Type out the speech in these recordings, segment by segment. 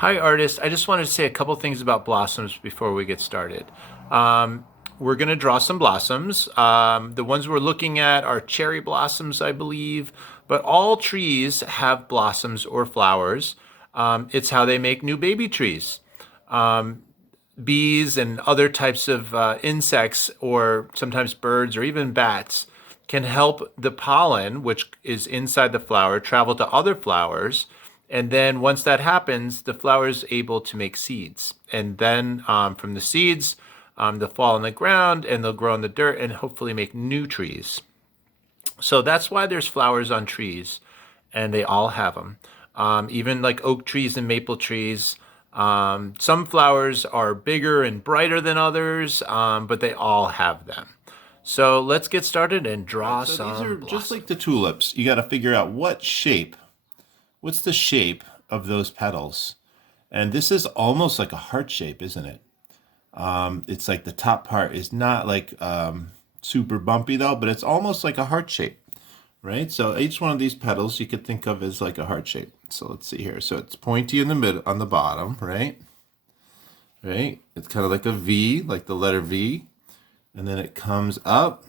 Hi, artist. I just wanted to say a couple things about blossoms before we get started. Um, we're going to draw some blossoms. The ones we're looking at are cherry blossoms, I believe, but all trees have blossoms or flowers. It's how they make new baby trees. Bees and other types of insects, or sometimes birds or even bats, can help the pollen, which is inside the flower, travel to other flowers. And then once that happens, the flower is able to make seeds. And then from the seeds, they'll fall on the ground and they'll grow in the dirt and hopefully make new trees. So that's why there's flowers on trees, and they all have them. Even like oak trees and maple trees. Some flowers are bigger and brighter than others, but they all have them. So let's get started and Right, draw so these are some just like blossom. the tulips. You got to figure out what's the shape of those petals. And this is almost like a heart shape, isn't it? It's like the top part is not like super bumpy though, but it's almost like a heart shape, right? So each one of these petals you could think of as like a heart shape. So let's see here. So it's pointy in the mid on the bottom, right? Right? It's kind of like a V, like the letter V, and then it comes up,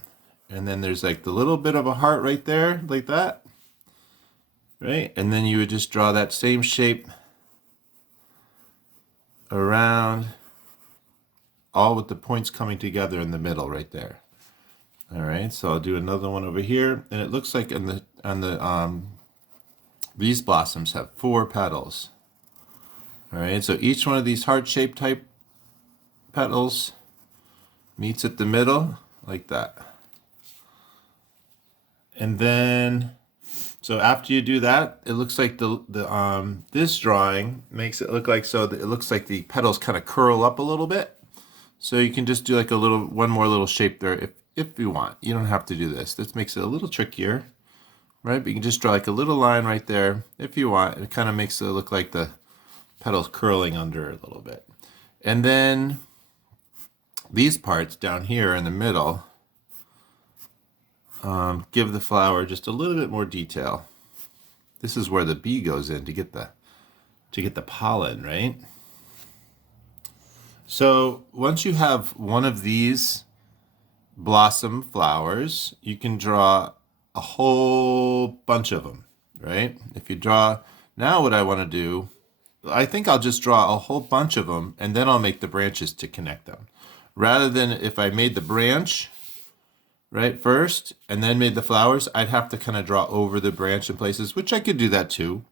and then there's like the little bit of a heart right there, like that, right? And then you would just draw that same shape around, all with the points coming together in the middle right there. All right, so I'll do another one over here, and it looks like these blossoms have four petals. All right, so each one of these heart-shaped type petals meets at the middle like that. And then so after you do that, it looks like the this drawing makes it look like so that it looks like the petals kind of curl up a little bit. So you can just do like a little one more little shape there if you want. You don't have to do this. This makes it a little trickier, right? But you can just draw like a little line right there if you want. It kind of makes it look like the petals curling under a little bit. And then these parts down here in the middle give the flower just a little bit more detail. This is where the bee goes in to get the pollen, right? So once you have one of these blossom flowers, you can draw a whole bunch of them, right? If you draw, now what I want to do, I think I'll just draw a whole bunch of them and then I'll make the branches to connect them. Rather than if I made the branch, right, first and then made the flowers, I'd have to kind of draw over the branch in places, which I could do that too.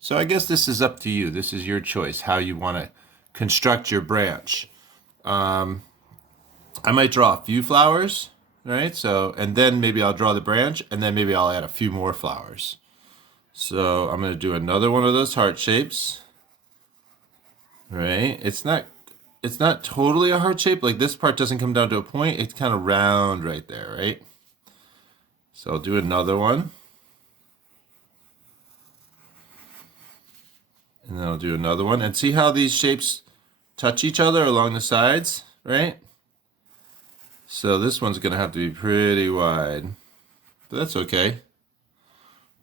So I guess this is up to you. This is your choice, how you want to construct your branch. I might draw a few flowers, right? So, and then maybe I'll draw the branch, and then maybe I'll add a few more flowers. So I'm going to do another one of those heart shapes, right? It's not totally a heart shape. Like this part doesn't come down to a point. It's kind of round right there, right? So I'll do another one. And then I'll do another one. And see how these shapes touch each other along the sides, right? So this one's going to have to be pretty wide. But that's okay.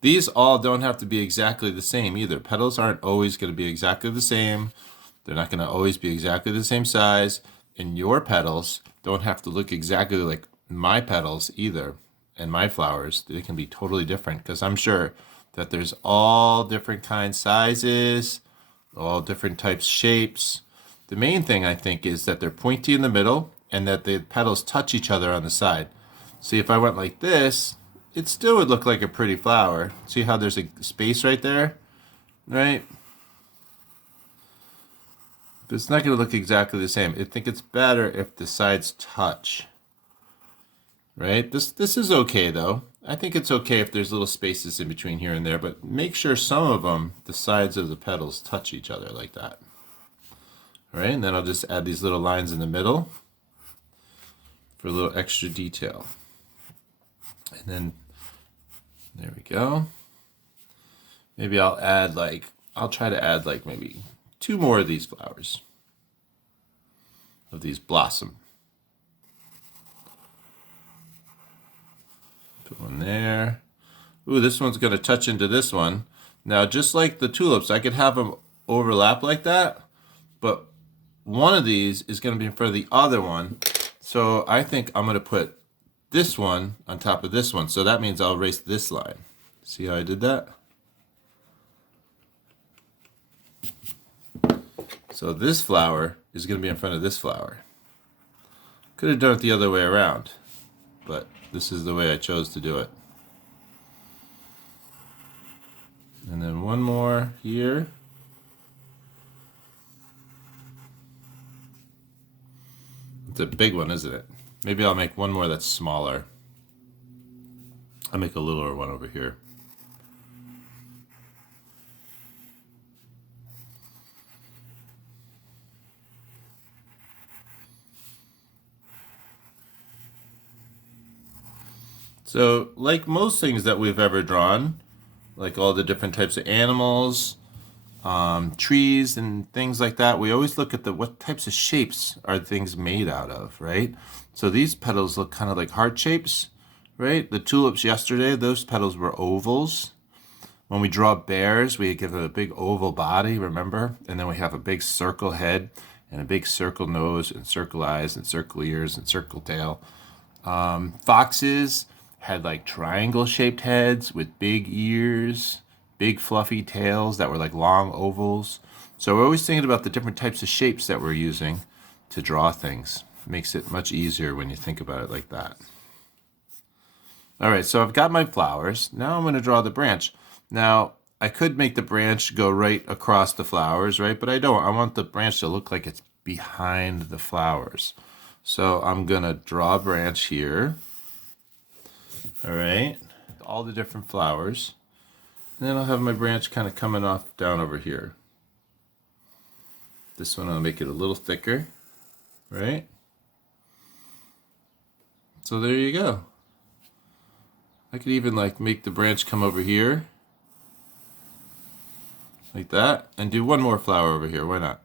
These all don't have to be exactly the same either. Petals aren't always going to be exactly the same. They're not going to always be exactly the same size. And your petals don't have to look exactly like my petals either. And my flowers, they can be totally different because I'm sure that there's all different kinds, sizes, all different types, shapes. The main thing I think is that they're pointy in the middle and that the petals touch each other on the side. See, if I went like this, it still would look like a pretty flower. See how there's a space right there, right? But it's not going to look exactly the same. I think it's better if the sides touch, right? This is okay though. I think it's okay if there's little spaces in between here and there, but make sure some of them, the sides of the petals touch each other like that. All right, and then I'll just add these little lines in the middle for a little extra detail. And then there we go. Maybe I'll try to add like maybe two more of these flowers, of these blossom. Put one there. Ooh, this one's going to touch into this one. Now, just like the tulips, I could have them overlap like that, but one of these is going to be in front of the other one. So I think I'm going to put this one on top of this one. So that means I'll erase this line. See how I did that? So this flower is going to be in front of this flower. Could have done it the other way around, but this is the way I chose to do it. And then one more here. It's a big one, isn't it? Maybe I'll make one more that's smaller. I'll make a littler one over here. So, like most things that we've ever drawn, like all the different types of animals, trees and things like that, we always look at what types of shapes are things made out of, right? So these petals look kind of like heart shapes, right? The tulips yesterday, those petals were ovals. When we draw bears, we give them a big oval body, remember? And then we have a big circle head and a big circle nose and circle eyes and circle ears and circle tail. Foxes had like triangle shaped heads with big ears, big fluffy tails that were like long ovals. So we're always thinking about the different types of shapes that we're using to draw things. It makes it much easier when you think about it like that. All right, so I've got my flowers. Now I'm going to draw the branch. Now, I could make the branch go right across the flowers, right? But I don't. I want the branch to look like it's behind the flowers. So I'm going to draw a branch here. All right, all the different flowers. And then I'll have my branch kind of coming off down over here. This one I'll make it a little thicker, right? So there you go. I could even like make the branch come over here, like that, and do one more flower over here. Why not?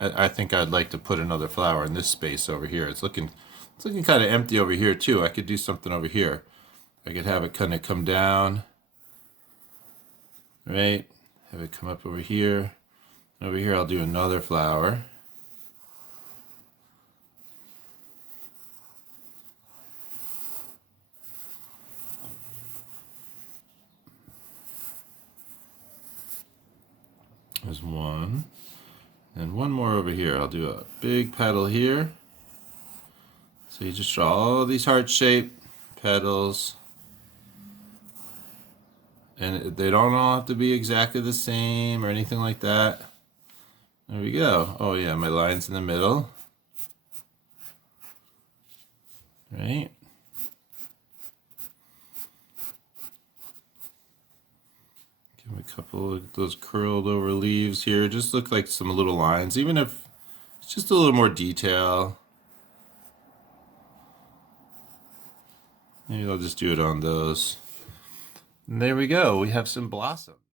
I think I'd like to put another flower in this space over here. It's looking kind of empty over here too. I could do something over here. I could have it kind of come down, right? Have it come up over here. Over here I'll do another flower. There's one. And one more over here. I'll do a big petal here. So you just draw all these heart-shaped petals. And they don't all have to be exactly the same or anything like that. There we go. Oh yeah, my line's in the middle. Right? Give them a couple of those curled over leaves here. Just look like some little lines, even if it's just a little more detail. Maybe I'll just do it on those. And there we go. We have some blossom.